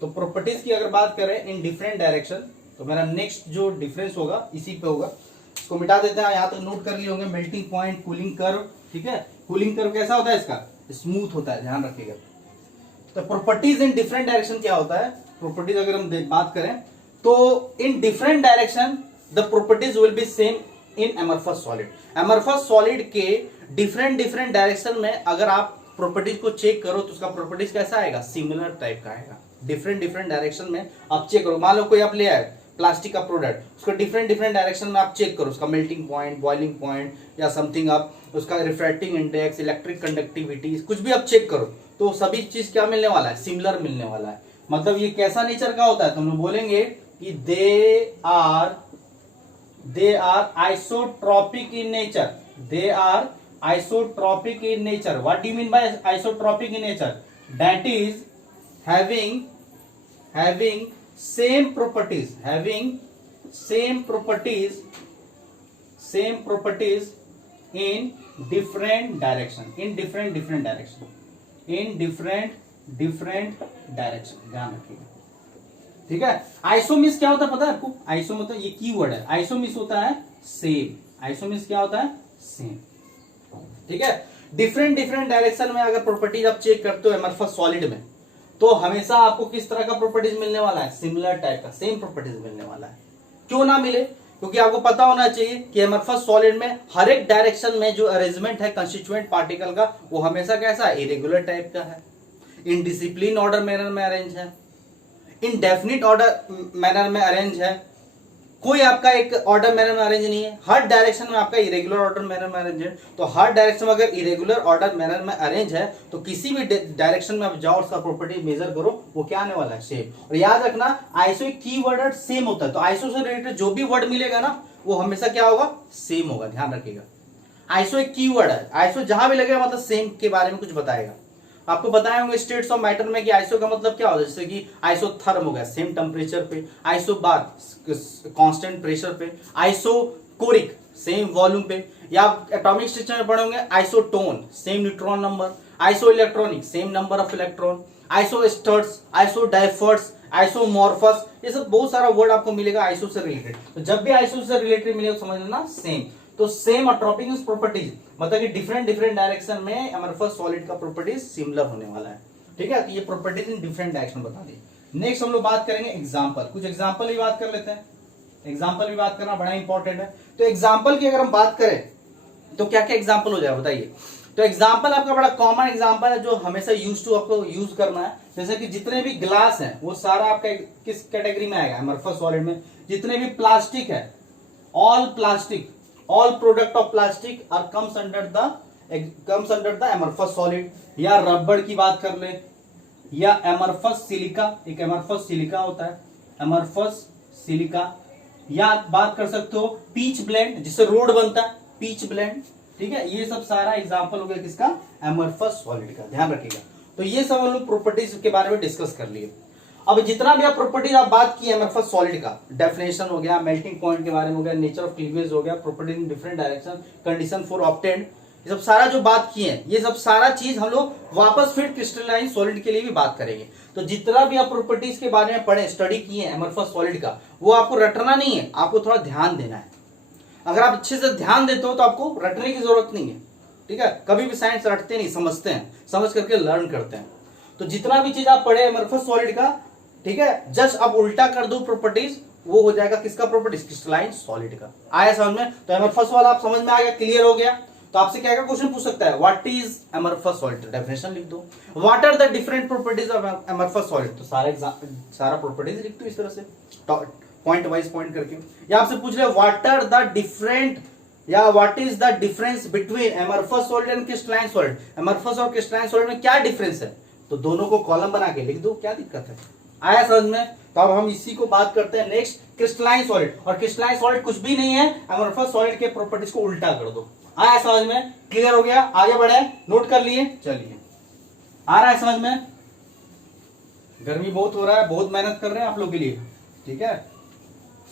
तो प्रॉपर्टीज की अगर बात करें इन डिफरेंट डायरेक्शन, तो मेरा नेक्स्ट जो डिफरेंस होगा इसी पे होगा। इसको मिटा देते हैं, यहां तक नोट कर लिए होंगे। मेल्टिंग पॉइंट, कूलिंग कर्व, ठीक है, कूलिंग कर्व कैसा होता है? इसका स्मूथ होता है, ध्यान रखिएगा। तो प्रॉपर्टीज इन डिफरेंट डायरेक्शन क्या होता है? प्रॉपर्टीज अगर हम बात करें तो इन different direction the properties will be same in amorphous solid. Amorphous solid के डिफरेंट डायरेक्शन में अगर आप प्रॉपर्टीज को चेक करो तो उसका प्रॉपर्टीज कैसा आएगा? सिमिलर टाइप का आएगा। डिफरेंट डिफरेंट डायरेक्शन में आप चेक करो। मान लो कोई आप ले आए प्लास्टिक का प्रोडक्ट, उसको डिफरेंट डिफरेंट डायरेक्शन में आप चेक करो, उसका मेल्टिंग पॉइंट, बॉइलिंग पॉइंट या समथिंग, आप उसका रिफ्रैक्टिंग इंडेक्स, इलेक्ट्रिक कंडक्टिविटी, कुछ भी आप चेक करो तो सभी चीज क्या मिलने वाला है, सिमिलर मिलने वाला है। मतलब ये कैसा नेचर का होता है, तो हम लोग बोलेंगे कि they are isotropic in nature, they are isotropic in nature. What do you mean by isotropic in nature? That is having same properties in different direction, ध्यान रखिएगा, ठीक है। आइसोमिस क्या होता है पता है आपको? आइसो मतलब ये कीवर्ड है, आइसोमिस होता है सेम, आइसोमिस क्या होता है? सेम, ठीक है। डिफरेंट डायरेक्शन में अगर प्रॉपर्टीज आप चेक करते हो एमरफस सॉलिड में, तो हमेशा आपको किस तरह का प्रॉपर्टीज मिलने वाला है? सिमिलर टाइप का, सेम प्रॉपर्टीज मिलने वाला है। क्यों ना मिले? क्योंकि आपको पता होना चाहिए कि एमरफस सॉलिड में हर एक डायरेक्शन में जो अरेंजमेंट है कंस्टिट्यूएंट पार्टिकल का, वो हमेशा कैसा? इरेगुलर टाइप का है, इनडिसिप्लिन ऑर्डर मैनर में अरेंज है, इनडेफिनिट ऑर्डर मैनर में अरेंज है, कोई आपका एक ऑर्डर मैनर में अरेंज नहीं है। हर डायरेक्शन में आपका इरेगुलर ऑर्डर मैनर में अरेंज है। तो हर डायरेक्शन में अगर इरेगुलर ऑर्डर मैनर में अरेंज है तो किसी भी डायरेक्शन में आप जाओ, उसका प्रॉपर्टी मेजर करो, वो क्या आने वाला है? सेम। और याद रखना आइसो एक की वर्ड सेम होता है, तो आइसो से रिलेटेड जो भी वर्ड मिलेगा ना वो हमेशा क्या होगा? सेम होगा, ध्यान रखिएगा। आइसो एक की वर्ड है, आइसो जहां भी लगेगा मतलब सेम के बारे में कुछ बताएगा। आपको बताए होंगे स्टेट्स ऑफ मैटर में कि आइसो का मतलब क्या होता है, जैसे कि आइसोथर्म हो गया सेम टेम्परेचर पे, आइसोबार कांस्टेंट प्रेशर पे, आइसोकोरिक सेम वॉल्यूम पे, या एटॉमिक स्ट्रक्चर में पढ़े होंगे isotone same neutron number, isoelectronic same number of electron, isosters, isodiaphers, isomorphous, ये सब बहुत सारा वर्ड आपको मिलेगा आइसो से रिलेटेड। तो जब भी आइसो से रिलेटेड मिलेगा समझ लेना सेम। तो सेम अट्रोपिक प्रॉपर्टीज मतलब कि डिफरेंट डायरेक्शन में एमरफस सॉलिड का प्रॉपर्टीज सिमिलर होने वाला है, ठीक है। तो ये प्रॉपर्टीज इन डिफरेंट डायरेक्शन बता दी। नेक्स्ट हम लोग बात करेंगे एग्जांपल, कुछ एग्जांपल भी बात कर लेते हैं। एग्जांपल भी बात करना बड़ा इंपॉर्टेंट है। तो एग्जांपल की अगर हम बात करें तो क्या क्या एग्जांपल हो जाए बताइए। तो एग्जांपल आपका बड़ा कॉमन एग्जांपल है जो हमेशा आपको यूज करना है। जैसे कि जितने भी ग्लास हैं वो सारा आपका किस कैटेगरी में आएगा? एमरफस सॉलिड में। जितने भी प्लास्टिक है, all product of plastic are comes under the amorphous solid. या रबड़ की बात कर ले, या एमरफस सिलिका, एक एमरफस सिलिका होता है, एमरफस सिलिका। या बात कर सकते हो पीच ब्लेंड, जिससे रोड बनता है, पीच ब्लेंड, ठीक है। ये सब सारा एग्जांपल हो गया किसका? एमरफस सॉलिड का, ध्यान रखिएगा। तो ये सब हम लोग प्रॉपर्टीज के बारे में डिस्कस कर लिए। अब जितना भी आप प्रॉपर्टीज आप बात की एमरफस सॉलिड का, डेफिनेशन हो गया, मेल्टिंग पॉइंट के बारे में हो गया, नेचर ऑफ क्लीवेज हो गया, property in different direction, condition for obtained, ये सब सारा जो बात किए हैं, ये सब सारा चीज हम लोग वापस फिर क्रिस्टलाइन सॉलिड के लिए भी बात करेंगे। तो जितना भी आप प्रॉपर्टीज के बारे में पढ़े, स्टडी किए एमरफस सॉलिड का, वो आपको रटना नहीं है, आपको थोड़ा ध्यान देना है। अगर आप अच्छे से ध्यान देते हो तो आपको रटने की जरूरत नहीं है, ठीक है। कभी भी साइंस रटते नहीं, समझते हैं, समझ करके लर्न करते हैं। तो जितना भी चीज आप पढ़े एमरफस सॉलिड का, ठीक है, जस्ट अब उल्टा कर दो प्रॉपर्टीज, वो हो जाएगा किसका प्रॉपर्टीज? क्रिस्टलाइन सॉलिड का। आया समझ में? तो एमरफस वाला आप समझ में आ गया, क्लियर हो गया। तो आपसे क्या क्वेश्चन पूछ सकता है? What is amorphous solid? Definition लिख दो। What are the different properties of amorphous solid? तो सारा प्रॉपर्टीज लिख दो इस तरह से पॉइंट वाइज पॉइंट करके। या आपसे पूछ रहे व्हाट आर द डिफरेंट, या what is the difference between amorphous solid and crystalline solid? Amorphous और क्रिस्टलाइन सॉलिड में क्या डिफरेंस है? तो दोनों को कॉलम बना के लिख दो, क्या दिक्कत है? आया समझ में? तो अब हम इसी को बात करते हैं नेक्स्ट, क्रिस्टलाइन सॉलिड। और क्रिस्टलाइन सॉलिड कुछ भी नहीं है, एमरफस सॉलिड के प्रॉपर्टीज को उल्टा कर दो। आया समझ में? क्लियर हो गया? आगे बढ़े, नोट कर लिए, चलिए। आ रहा है समझ में? गर्मी बहुत हो रहा है, बहुत मेहनत कर रहे हैं आप लोग के लिए, ठीक है।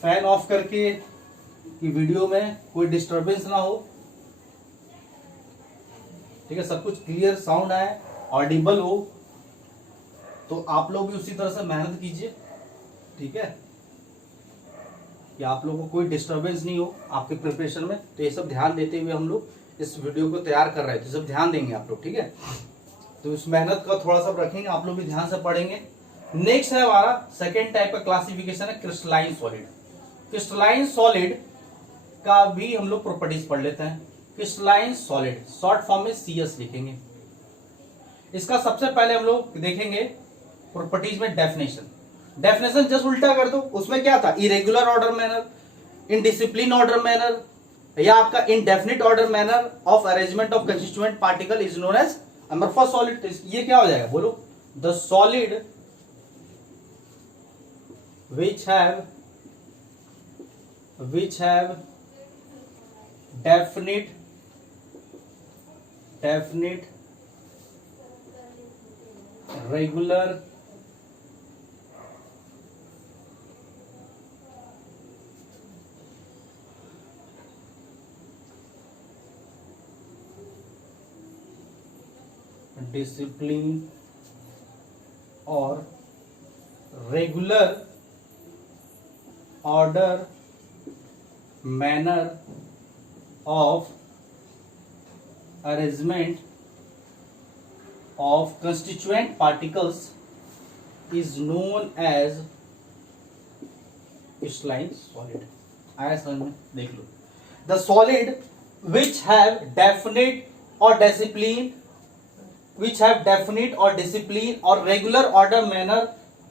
फैन ऑफ करके कि वीडियो में कोई डिस्टरबेंस ना हो, ठीक है, सब कुछ क्लियर साउंड आए, ऑडिबल हो, तो आप लोग भी उसी तरह से मेहनत कीजिए, ठीक है, कि आप लोगों को कोई डिस्टरबेंस नहीं हो आपके प्रिपरेशन में। तो ये सब ध्यान देते हुए हम लोग इस वीडियो को तैयार कर रहे हैं, तो सब ध्यान देंगे आप लोग, ठीक है। तो इस मेहनत का थोड़ा सा रखेंगे, आप लोग भी ध्यान से पढ़ेंगे। नेक्स्ट है हमारा सेकेंड टाइप का क्लासिफिकेशन है क्रिस्टलाइन सॉलिड। क्रिस्टलाइन सॉलिड का भी हम लोग प्रॉपर्टीज पढ़ लेते हैं। क्रिस्टलाइन सॉलिड शॉर्ट फॉर्म में CS लिखेंगे। इसका सबसे पहले हम लोग देखेंगे प्रॉपर्टीज में डेफिनेशन, डेफिनेशन जस्ट उल्टा कर दो, उसमें क्या था, irregular order manner, indiscipline order manner, या आपका indefinite order manner of arrangement of constituent particle is known as amorphous solid. ये क्या हो जाएगा बोलो, the solid which have definite regular discipline or regular order manner of arrangement of constituent particles is known as crystalline solid। आया समझ में, देख लो, the solid which have definite or discipline or regular order manner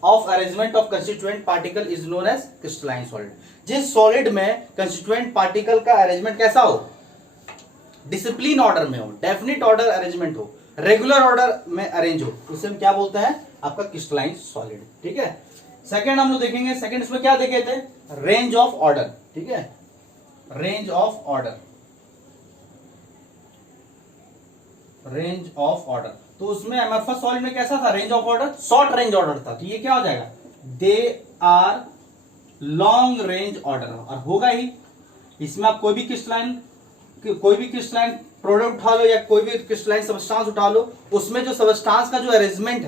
of arrangement of constituent particle is known as crystalline solid। जिस solid में constituent particle का arrangement कैसा हो, discipline order में हो, डेफिनिट ऑर्डर अरेंजमेंट हो, रेगुलर ऑर्डर में arrange हो, उसे हम क्या बोलते हैं, आपका क्रिस्टलाइन सॉलिड। ठीक है, सेकंड हम लोग देखेंगे, सेकंड इसमें क्या देखे थे, रेंज ऑफ ऑर्डर। ठीक है, range of order, range of order, तो उसमें अमorphous सॉलिड में कैसा था, range of order short range order था, तो ये क्या हो जाएगा, they are long range order, और होगा ही। इसमें आप कोई भी क्रिस्टलाइन प्रोडक्ट उठा लो या कोई भी क्रिस्टलाइन सबस्टांस उठा लो, उसमें जो सबस्टांस का जो अरेंजमेंट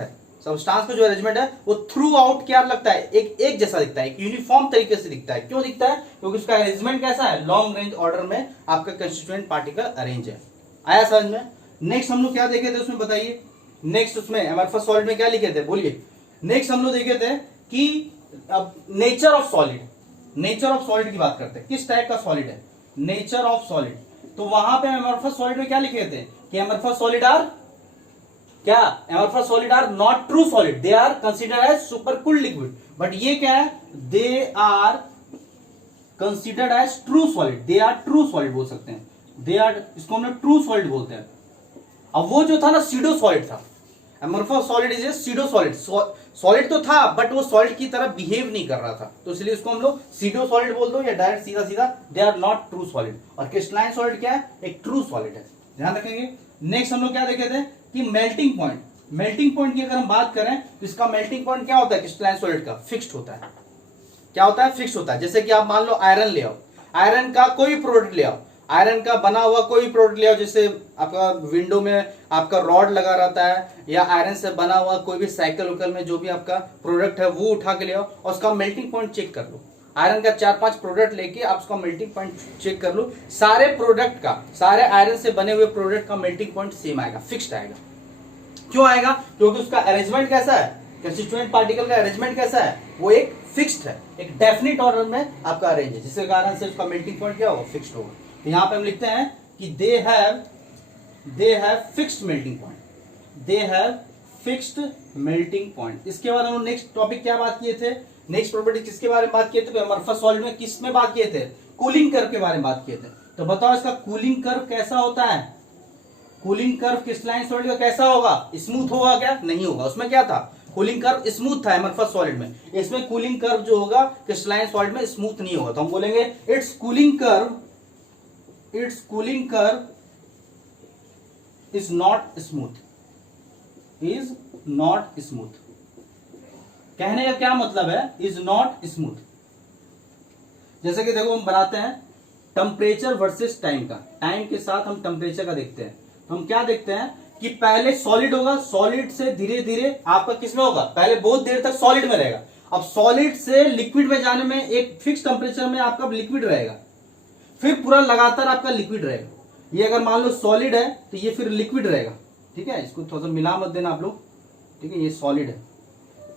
है, वो थ्रू आउट क्या लगता है, एक जैसा दिखता है, एक यूनिफॉर्म तरीके से दिखता है। क्यों दिखता है, क्योंकि उसका अरेंजमेंट कैसा है, लॉन्ग रेंज ऑर्डर में आपका कंस्टिट्यूएंट पार्टिकल अरेंज है। आया समझ में। नेक्स्ट हम लोग क्या देखे थे उसमें, बताइए, नेक्स्ट उसमें अमorphous सॉलिड में क्या लिखे थे, बोलिए। नेक्स्ट हम लोग देखे थे कि अब nature of solid, nature of solid की बात करते हैं, किस टाइप का सॉलिड है, नेचर ऑफ सॉलिड। तो वहां पे अमorphous सॉलिड में क्या लिखे थे कि अमorphous सॉलिड आर क्या, amorphous solid are not true solid, they are considered as super cooled liquid. But ये क्या है, they are considered as true solid, they are true solid बोल सकते हैं, दे आर, इसको हम लोग ट्रू सॉलिड बोलते हैं। अब वो जो था ना सीडो सॉलिड था, amorphous solid is a pseudo solid, solid तो था बट वो सॉलिड की तरह बिहेव नहीं कर रहा था, तो इसलिए उसको हम लोग सीडो सॉलिड बोल दो या डायरेक्ट सीधा सीधा they are not true solid. और क्रिस्टलाइन सॉलिड क्या है, एक ट्रू सॉलिड है, ध्यान रखेंगे। नेक्स्ट हम लोग क्या देखे थे कि मेल्टिंग पॉइंट, मेल्टिंग पॉइंट की अगर हम बात करें तो इसका मेल्टिंग पॉइंट क्या होता है, क्रिस्टलाइन सॉलिड का फिक्स्ड होता है। क्या होता है, फिक्स्ड होता है। जैसे कि आप मान लो आयरन ले आओ, आयरन का कोई प्रोडक्ट ले आओ, आयरन का बना हुआ कोई प्रोडक्ट ले आओ, जैसे आपका विंडो में आपका रॉड लगा रहता है, या आयरन से बना हुआ कोई भी साइकिल उकल में जो भी आपका प्रोडक्ट है वो उठा के ले आओ और उसका मेल्टिंग पॉइंट चेक कर लो। आयरन का 4-5 प्रोडक्ट लेके आप उसका मेल्टिंग पॉइंट चेक कर लो, सारे प्रोडक्ट का, सारे आयरन से बने हुए प्रोडक्ट का मेल्टिंग पॉइंट सेम आएगा, फिक्स्ड आएगा। क्यों आएगा, क्योंकि उसका अरेंजमेंट कैसा है, कंस्टिट्यूएंट पार्टिकल का अरेंजमेंट कैसा है, वो एक फिक्स्ड है, एक डेफिनिट ऑर्डर में आपका अरेंज है, जिसके कारण से उसका मेल्टिंग पॉइंट क्या होगा, फिक्स्ड होगा। तो यहां पे हम लिखते हैं कि they have fixed melting point, they have fixed melting point. इसके बाद हम लोग नेक्स्ट टॉपिक क्या बात किए थे, नेक्स्ट प्रॉपर्टी किसके बारे में बात किए थे, अमorphous सॉलिड में किस में बात किए थे, कूलिंग कर्व के बारे में बात किए थे। तो बताओ इसका कूलिंग कर्व कैसा होता है, कूलिंग कर्व क्रिस्टलाइन सॉलिड का कैसा होगा, स्मूथ होगा क्या, नहीं होगा। उसमें क्या था, कूलिंग कर्व स्मूथ था अमorphous सॉलिड में, इसमें कूलिंग कर्व जो होगा क्रिस्टलाइन सॉलिड में स्मूथ नहीं होगा। तो हम बोलेंगे it's cooling curve is not smooth। कहने का क्या मतलब है, is not smooth। जैसे कि देखो हम बनाते हैं टेम्परेचर वर्सेस टाइम का, टाइम के साथ हम टेम्परेचर का देखते हैं। तो हम क्या देखते हैं कि पहले सॉलिड होगा, सॉलिड से धीरे धीरे आपका किसमें होगा, पहले बहुत देर तक सॉलिड में रहेगा, अब सॉलिड से लिक्विड में जाने में एक फिक्स टेम्परेचर में आपका लिक्विड रहेगा, फिर पूरा लगातार आपका लिक्विड रहेगा। ये अगर मान लो सॉलिड है तो ये फिर लिक्विड रहेगा, ठीक है, इसको थोड़ा सा मिला मत देना आप लोग, ठीक है, ये सॉलिड है,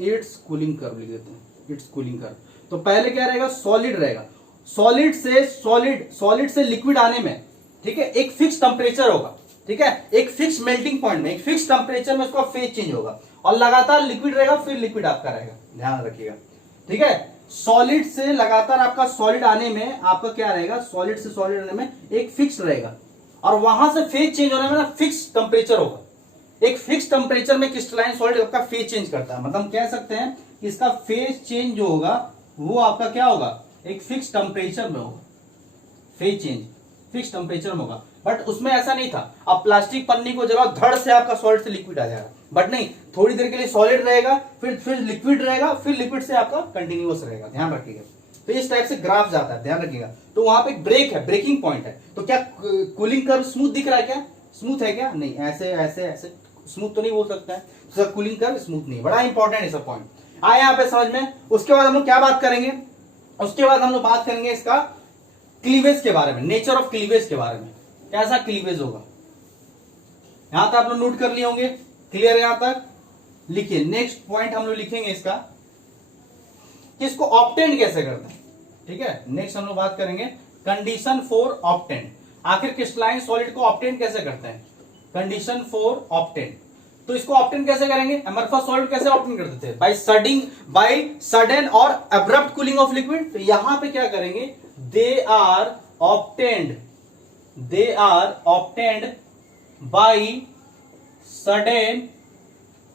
इट्स कूलिंग कर्व लिख देते हैं, इट्स कूलिंग कर्व। तो पहले क्या रहेगा, सॉलिड रहेगा, सॉलिड से लिक्विड आने में, ठीक है, एक फिक्स टेम्परेचर होगा, ठीक है, एक फिक्स मेल्टिंग पॉइंट में, एक फिक्स टेम्परेचर में उसका फेज चेंज होगा, और लगातार लिक्विड रहेगा फिर लिक्विड आपका रहेगा, ध्यान रखिएगा। ठीक है, सॉलिड से लगातार आपका सॉलिड आने में आपका क्या रहेगा, सॉलिड से सॉलिड आने में एक फिक्स रहेगा और वहां से फेज चेंज होने में ना फिक्स टेम्परेचर होगा। एक फिक्स टेम्परेचर में क्रिस्टलाइन सॉलिड आपका फेज चेंज करता है, मतलब हम कह सकते हैं कि इसका फेज चेंज जो होगा वो आपका क्या होगा, एक फिक्स टेम्परेचर में होगा। फेज चेंज फिक्स टेम्परेचर में होगा, बट उसमें ऐसा नहीं था अब प्लास्टिक पन्नी को जलाओ धड़ से आपका सॉलिड से लिक्विड आ जाएगा, बट नहीं, थोड़ी देर के लिए सॉलिड रहेगा फिर लिक्विड रहेगा फिर लिक्विड से आपका कंटिन्यूअस रहेगा, ध्यान रखिएगा। तो इस टाइप से ग्राफ जाता है, ध्यान रखिएगा। तो वहां पे ब्रेक है, ब्रेकिंग पॉइंट है। तो क्या कूलिंग कर्व स्मूथ दिख रहा है, क्या स्मूथ है क्या, नहीं, ऐसे ऐसे ऐसे स्मूथ तो नहीं बोल सकता है, तो कूलिंग कर्व स्मूथ नहीं, बड़ा इंपॉर्टेंट है सब पॉइंट आए यहाँ पे समझ में। उसके बाद हम लोग क्या बात करेंगे, उसके बाद हम लोग बात करेंगे इसका क्लीवेज के बारे में, नेचर ऑफ क्लीवेज के बारे में, कैसा क्लीवेज होगा। यहां तक आप लोग नोट कर लिए होंगे, क्लियर है यहां तक। लिखिए नेक्स्ट पॉइंट हम लोग लिखेंगे इसका कि इसको ऑप्टेंड कैसे करते हैं। ठीक है, नेक्स्ट हम लोग बात करेंगे कंडीशन फॉर ऑप्टेंड, आखिर क्रिस्टलाइन सॉलिड को ऑप्टेंड कैसे करते हैं, कंडीशन फॉर ऑप्टेंड। तो इसको ऑप्टेंड कैसे करेंगे, एमरफस सॉलिड कैसे ऑप्टेंड करते थे, बाय सडन और अब्रप्ट कूलिंग ऑफ लिक्विड। तो यहां पे क्या करेंगे, they are obtained by sudden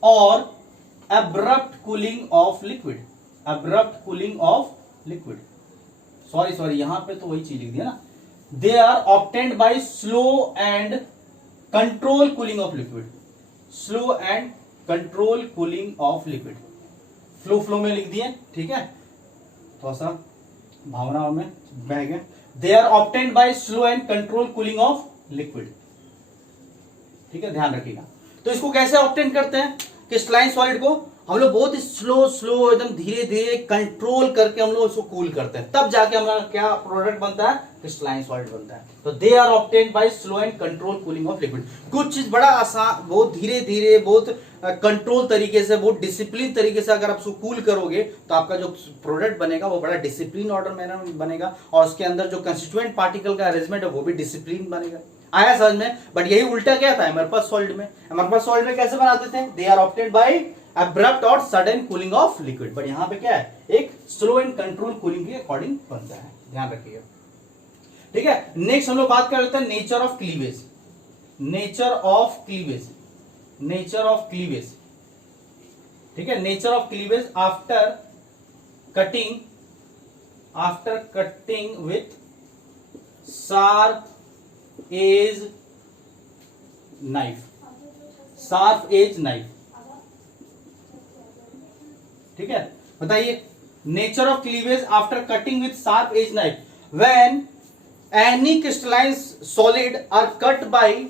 और abrupt cooling of liquid, abrupt cooling of liquid, sorry यहां पे तो वही चीज लिख दिया ना, they are obtained by slow and control cooling of liquid, slow and control cooling of liquid, flow में लिख दिए। ठीक है, थोड़ा सा भावनाओं में बह गए। They are obtained by slow and control cooling of liquid. ठीक है, ध्यान रखिएगा। तो इसको कैसे ऑप्टेंड करते हैं, क्रिस्टलाइन सॉलिड को हम लोग बहुत ही स्लो एकदम धीरे धीरे कंट्रोल करके हम लोग इसको कूल करते हैं, तब जाके हमारा क्या प्रोडक्ट बनता है, क्रिस्टलाइन सॉलिड बनता है। तो they are obtained by slow and control cooling of liquid. कुछ चीज बड़ा आसान, बहुत धीरे धीरे, बहुत कंट्रोल तरीके से, बहुत डिसिप्लिन तरीके से अगर आप उसको कूल करोगे तो आपका जो प्रोडक्ट बनेगा वो बड़ा डिसिप्लिन ऑर्डर मैनर में बनेगा और उसके अंदर जो कंस्टिट्यूएंट पार्टिकल का अरेंजमेंट है वो भी डिसिप्लिन बनेगा। आया समझ में। बट यही उल्टा क्या था एमरफस सॉलिड में, एमरफस सॉलिड में कैसे बनाते थे, they are obtained by abrupt और sudden cooling of liquid. But यहां पे क्या है, एक स्लो एंड कंट्रोल कूलिंग के अकॉर्डिंग बनता है, ध्यान रखिएगा। ठीक है, नेक्स्ट हम लोग बात कर लेते हैं nature of cleavage, nature of cleavage, nature of cleavage. ठीक है, nature of cleavage after cutting with sharp edge knife, sharp edge knife. ठीक है, बताइए nature of cleavage after cutting with sharp edge knife, when any crystalline solid are cut by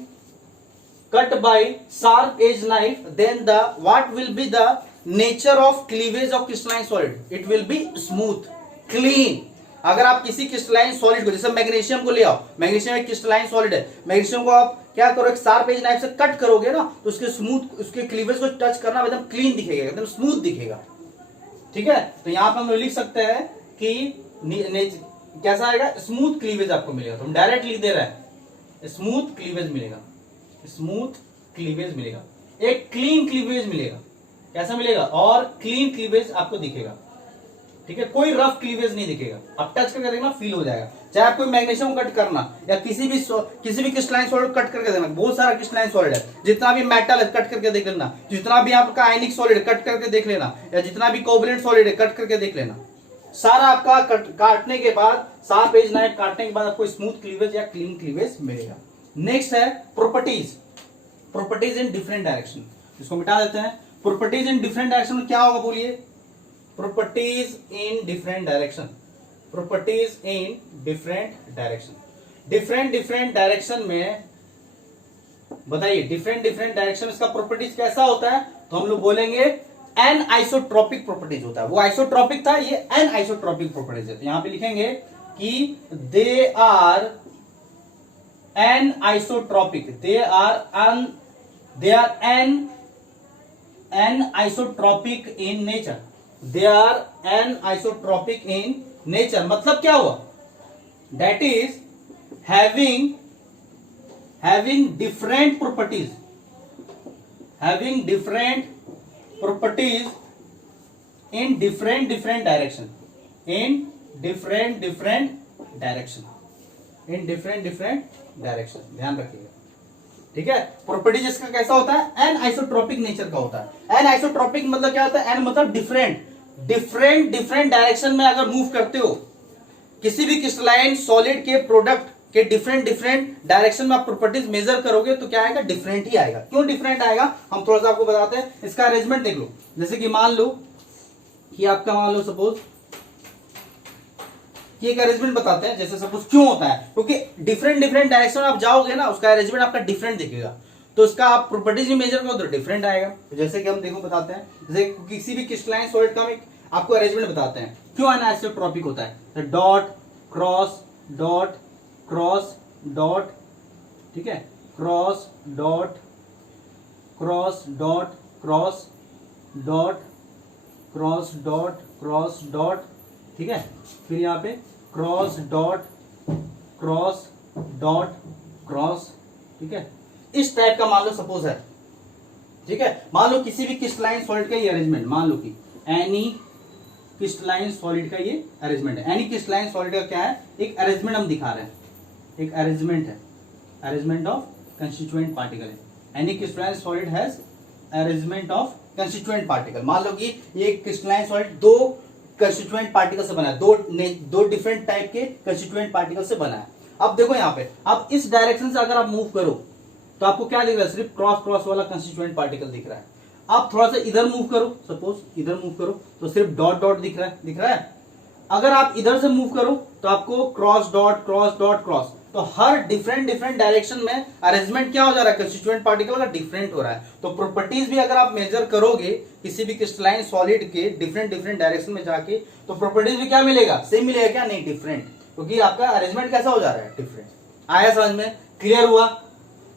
sharp edge knife, then what will be the nature of cleavage of crystalline solid? It will be smooth, clean. अगर आप किसी crystalline solid को, जैसे magnesium को ले आओ, magnesium एक crystalline solid है, मैग्नीशियम को आप क्या करो, एक शार्प एज नाइफ से कट करोगे ना तो उसके स्मूथ, उसके क्लीवेज को टच करना एकदम क्लीन दिखेगा, एकदम स्मूथ दिखेगा। ठीक है, तो यहां पर हम लिख सकते हैं कि कैसा आएगा, स्मूथ क्लीवेज आपको मिलेगा। तो हम डायरेक्ट लिख दे रहे हैं स्मूथ क्लीवेज मिलेगा, स्मूथ क्लीवेज मिलेगा, एक क्लीन क्लीवेज मिलेगा। कैसा मिलेगा, और क्लीन क्लीवेज आपको दिखेगा। ठीक है, कोई रफ क्लीवेज नहीं दिखेगा, आप टच करके देखना फील हो जाएगा। चाहे आप कोई मैग्नीशियम कट करना या किसी भी क्रिस्टलाइन सॉलिड कट करके देखना, बहुत सारा क्रिस्टलाइन सॉलिड है, जितना भी मेटल है कट करके देख लेना, जितना भी आपका आयनिक सॉलिड कट करके देख लेना, या जितना भी कोवलेंट सॉलिड है कट करके देख लेना, सारा आपका काटने के बाद, शार्प एज नाइफ काटने के बाद आपको स्मूथ क्लीवेज या क्लीन क्लीवेज मिलेगा। नेक्स्ट है प्रॉपर्टीज इन डिफरेंट डायरेक्शन, इसको मिटा देते हैं। प्रॉपर्टीज इन डिफरेंट डायरेक्शन में क्या होगा बोलिए, properties in different direction, properties in different direction, different direction में बताइए, डिफरेंट डायरेक्शन इसका प्रॉपर्टीज कैसा होता है, तो हम लोग बोलेंगे एन आइसोट्रोपिक प्रॉपर्टीज होता है। वो आइसोट्रोपिक था, ये एन आइसोट्रोपिक प्रॉपर्टीज है। तो यहां पे लिखेंगे कि they are anisotropic, they are anisotropic in nature, they are anisotropic in nature. मतलब क्या हुआ, that is having different properties, having different properties in different direction, in different direction, in different direction, ध्यान रखिएगा, ठीक है। Properties इसका कैसा होता है, एन आइसोट्रोपिक नेचर का होता है। एन आइसोट्रोपिक मतलब क्या होता है, एन मतलब डिफरेंट डायरेक्शन में अगर मूव करते हो, किसी भी क्रिस्टलाइन सॉलिड के प्रोडक्ट के डिफरेंट डायरेक्शन में आप प्रॉपर्टीज मेजर करोगे तो क्या आएगा, डिफरेंट ही आएगा। क्यों डिफरेंट आएगा, हम थोड़ा सा आपको बताते हैं। इसका अरेंजमेंट देख लो, जैसे कि मान लो कि आपका, मान लो सपोज कि एक अरेंजमेंट बताते हैं, जैसे सपोज क्यों होता है, क्योंकि डिफरेंट डायरेक्शन में आप जाओगे ना, उसका अरेंजमेंट आपका डिफरेंट दिखेगा, तो उसका आप प्रॉपर्टीज भी मेजर करो तो डिफरेंट आएगा। तो जैसे कि हम देखो बताते हैं, जैसे किसी भी क्रिस्टलाइन सॉलिड का हम आपको अरेंजमेंट बताते हैं, क्यों अनआइसोट्रोपिक होता है, dot cross dot cross dot, ठीक है, cross dot cross dot cross dot cross dot cross dot, ठीक है, फिर यहाँ पे cross dot cross dot cross, ठीक है, इस टाइप का मान लो सपोज है, ठीक है। मान लो किसी भी क्रिस्टलाइन सॉलिड का ये अरेंजमेंट, मान लो कि एनी क्रिस्टलाइन सॉलिड का ये अरेंजमेंट है। एनी क्रिस्टलाइन सॉलिड का क्या है, एक अरेंजमेंट हम दिखा रहे हैं, एक अरेंजमेंट है, अरेंजमेंट ऑफ कंस्टिट्यूएंट पार्टिकल है। Any crystalline solid has arrangement of constituent particle. मान लो कि ये क्रिस्टलाइन सॉलिड दो कंस्टिट्यूएंट पार्टिकल से बना है, दो डिफरेंट टाइप के कंस्टिट्यूएंट पार्टिकल से बना है। अब देखो यहाँ पे, अब इस डायरेक्शन से अगर आप मूव करो तो आपको क्या दिख रहा है, सिर्फ क्रॉस क्रॉस वाला कंस्टिट्यूएंट पार्टिकल दिख रहा है। आप थोड़ा सा इधर मूव करो, सपोज इधर मूव करो तो सिर्फ डॉट डॉट दिख रहा है। अगर आप इधर से मूव करो तो आपको क्रॉस डॉट क्रॉस, तो हर डिफरेंट डायरेक्शन में अरेंजमेंट क्या हो जा रहा है, कंस्टिट्यूएंट पार्टिकल का डिफरेंट हो रहा है। तो प्रॉपर्टीज भी अगर आप मेजर करोगे किसी भी क्रिस्टलाइन सॉलिड के डिफरेंट डायरेक्शन में जाके, तो प्रॉपर्टीज भी क्या मिलेगा, सेम मिलेगा क्या, नहीं डिफरेंट, क्योंकि आपका अरेंजमेंट कैसा हो जा रहा है, डिफरेंट। आया समझ में, क्लियर हुआ।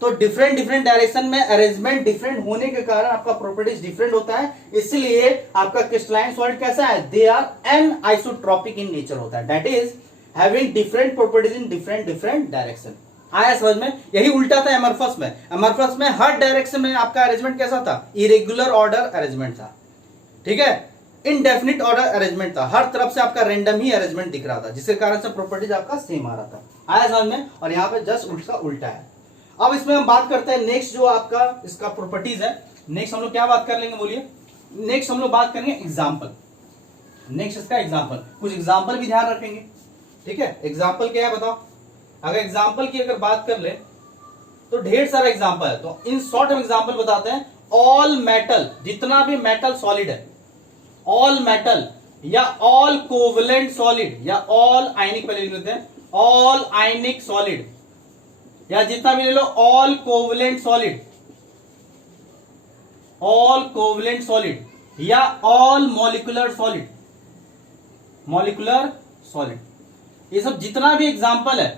तो डिफरेंट डायरेक्शन में अरेंजमेंट डिफरेंट होने के कारण आपका प्रॉपर्टीज डिफरेंट होता है, इसलिए आपका क्रिस्टलाइन सॉलिड कैसा है, they are anisotropic in nature होता है, that is having different properties in different direction. आया समझ में। यही उल्टा था एमरफस में। एमरफस में हर डायरेक्शन में आपका अरेंजमेंट कैसा था, इरेगुलर ऑर्डर अरेंजमेंट था, ठीक है, इनडेफिनिट ऑर्डर अरेंजमेंट था, हर तरफ से आपका रैंडम ही अरेंजमेंट दिख रहा था, जिसके कारण से प्रॉपर्टीज आपका सेम आ रहा था। आया समझ में। और यहाँ पे जस्ट उल्टा है। अब इसमें हम बात करते हैं नेक्स्ट जो आपका इसका प्रॉपर्टीज है। नेक्स्ट हम लोग क्या बात कर लेंगे, बोलिए। नेक्स्ट हम लोग बात करेंगे एग्जाम्पल। नेक्स्ट इसका एग्जाम्पल, कुछ एग्जाम्पल भी ध्यान रखेंगे, ठीक है। एग्जाम्पल क्या है बताओ। अगर एग्जाम्पल की अगर बात कर ले तो ढेर सारा एग्जाम्पल है, तो इन शॉर्ट हम एग्जाम्पल बताते हैं। ऑल मेटल, जितना भी मेटल सॉलिड है, ऑल मेटल या ऑल कोवलेंट सॉलिड या ऑल आयनिक, पहले लिख लेते हैं, ऑल आयनिक सॉलिड या जितना भी ले लो, all covalent solid, all covalent solid या all molecular solid, molecular solid, ये सब जितना भी एग्जाम्पल है,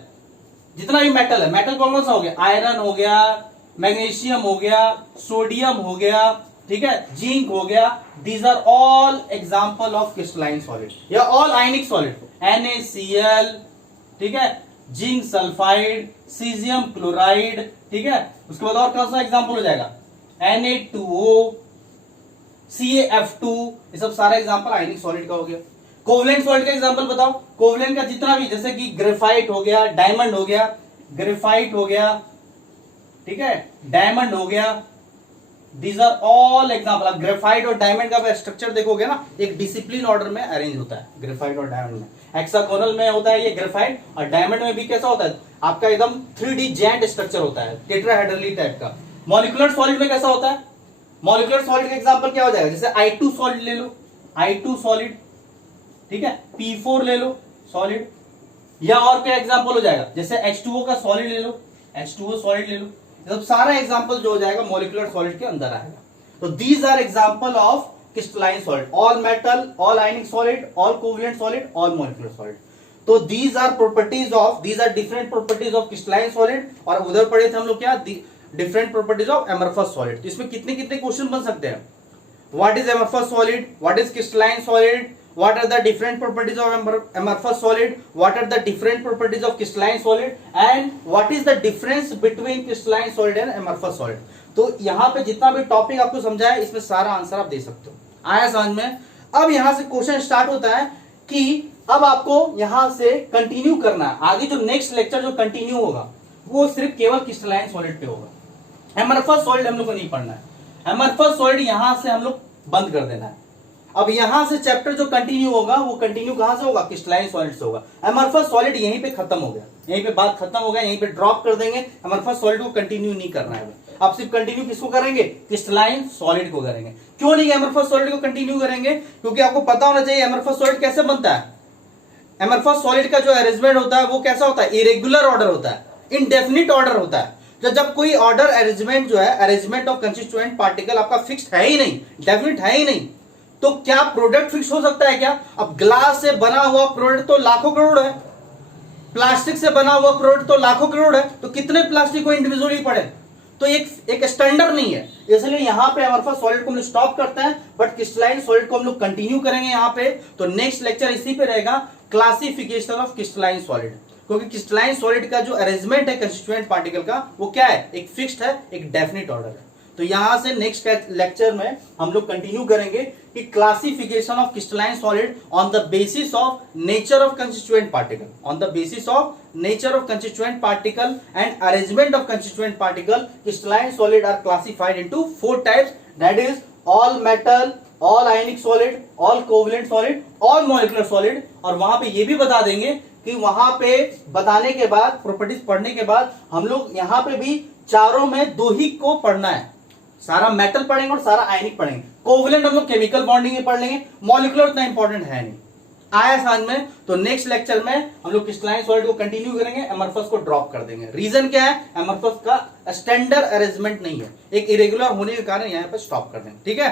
जितना भी मेटल है, मेटल कौन कौन सा हो गया, आयरन हो गया, मैग्नीशियम हो गया, सोडियम हो गया, ठीक है, जिंक हो गया, these are all example of crystalline solid या ऑल आयनिक सॉलिड, NaCl, ठीक है, जिंक सल्फाइड, सीजियम क्लोराइड, ठीक है। उसके बाद और कौन सा एग्जाम्पल हो जाएगा, Na2O, CaF2, ये सब सारा एग्जाम्पल आयनिक सॉलिड का हो गया। कोवलेंट सॉलिड का एग्जांपल बताओ। कोवलेंट का जितना भी, जैसे कि ग्रेफाइट हो गया, डायमंड हो गया, ग्रेफाइट हो गया, ठीक है, डायमंड हो गया, दीज आर ऑल एग्जांपल। अब ग्रेफाइट और डायमंड का स्ट्रक्चर देखोगे ना, एक डिसिप्लिन ऑर्डर में अरेंज होता है ग्रेफाइट और डायमंड में। हेक्सागोनल में होता है ये ग्रेफाइट, और डायमंड में भी कैसा होता है, आपका एकदम 3D जैंट स्ट्रक्चर होता है, टेट्राहेड्रली टाइप का। मॉलिक्यूलर सॉलिड में कैसा होता है, मॉलिक्यूलर सॉलिड का एग्जांपल क्या हो जाएगा, जैसे I2 सॉलिड ले लो, I2 सॉलिड, ठीक है, P4 ले लो सॉलिड, या और क्या एग्जांपल हो जाएगा, जैसे H2O का सॉलिड ले लो, H2O सॉलिड ले लो। सब सारा एग्जांपल जो हो जाएगा मॉलिक्यूलर सॉलिड के अंदर आएगा। तो these are example of crystalline solid, all metal, all ionic solid, all covalent solid, all molecular solid. तो these are properties of, these are different properties of crystalline solid. और उधर पढ़े थे हम लोग क्या, different properties of amorphous solid. तो इसमें कितने कितने क्वेश्चन बन सकते हैं, what is amorphous solid, what is crystalline solid, what are the different properties of amorphous solid, what are the different properties of crystalline solid, and what is the difference between crystalline solid and amorphous solid. तो यहाँ पे जितना भी topic आपको समझाया इसमें सारा answer आप दे सकते हो। आया समझ में? अब यहां से क्वेश्चन स्टार्ट होता है कि अब आपको यहां से कंटिन्यू करना है। आगे जो नेक्स्ट लेक्चर जो कंटिन्यू होगा वो सिर्फ केवल क्रिस्टलाइन सॉलिड पे होगा। एमरफस सॉलिड हम लोग को नहीं पढ़ना है। एमरफस सॉलिड यहां से हम लोग बंद कर देना है। अब यहां से चैप्टर जो कंटिन्यू होगा वो कंटिन्यू कहां से होगा? क्रिस्टलाइन सॉलिड से होगा। एमरफस सॉलिड यहीं पे खत्म हो गया, यहीं पे बात खत्म हो गया, यहीं पे ड्रॉप कर देंगे। एमरफस सॉलिड को कंटिन्यू नहीं करना है। अब सिर्फ कंटिन्यू किसको करेंगे? क्रिस्टलाइन सॉलिड को करेंगे। क्यों नहीं एमरफस सॉलिड को कंटिन्यू करेंगे? क्योंकि आपको पता होना चाहिए एमरफस सॉलिड कैसे बनता है। एमरफस सॉलिड का जो अरेंजमेंट होता है वो कैसा होता है? इरेगुलर ऑर्डर होता है, इनडेफिनिट ऑर्डर होता है। जब कोई ऑर्डर अरेंजमेंट जो है, अरेंजमेंट ऑफ कंस्टिट्यूएंट पार्टिकल आपका फिक्स्ड है ही नहीं, डेफिनिट है ही नहीं, तो क्या प्रोडक्ट फिक्स हो सकता है क्या? अब ग्लास से बना हुआ प्रोडक्ट तो लाखों करोड़ है, प्लास्टिक से बना हुआ प्रोडक्ट तो लाखों करोड़ है, तो कितने प्लास्टिक को इंडिविजुअली पड़े? तो एक स्टैंडर्ड नहीं है। इसलिए यहां पे एमरफस सॉलिड को हम लोग स्टॉप करते हैं, बट क्रिस्टलाइन सॉलिड को हम लोग कंटिन्यू करेंगे यहां पे। तो नेक्स्ट लेक्चर इसी पे रहेगा, क्लासिफिकेशन ऑफ क्रिस्टलाइन सॉलिड। क्योंकि क्रिस्टलाइन सॉलिड का जो अरेंजमेंट है कंस्टिट्यूएंट पार्टिकल का वो क्या है? एक फिक्स्ड है, एक डेफिनिट ऑर्डर है। तो यहां से नेक्स्ट लेक्चर में हम लोग कंटिन्यू करेंगे कि classification of crystalline solid on the basis of nature of constituent particle, on the basis of nature of constituent particle and arrangement of constituent particle. Crystalline solid are classified into 4 types, that is all metal, all ionic solid, all covalent solid, all molecular solid। और वहां पे ये भी बता देंगे कि वहां पे बताने के बाद, प्रॉपर्टीज पढ़ने के बाद हम लोग यहां पे भी चारों में 2 ही को पढ़ना है। सारा मेटल पढ़ेंगे और सारा आयनिक पढ़ेंगे। कोवलेंट हम लोग केमिकल बॉन्डिंग में पढ़ लेंगे, मॉलिक्यूलर उतना इंपॉर्टेंट है नहीं। आया समझ में? तो नेक्स्ट लेक्चर में हम लोग क्रिस्टलाइन सॉलिड को कंटिन्यू करेंगे, एमरफस को ड्रॉप कर देंगे। रीजन क्या है? एमरफस का स्टैंडर्ड अरेंजमेंट नहीं है, एक इरेगुलर होने के कारण यहां पे स्टॉप कर देंगे। ठीक है,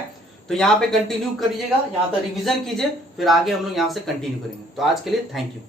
तो यहां पे कंटिन्यू करिएगा, यहां तक रिवीजन कीजिए, फिर आगे हम लोग यहां से कंटिन्यू करेंगे। तो आज के लिए थैंक यू।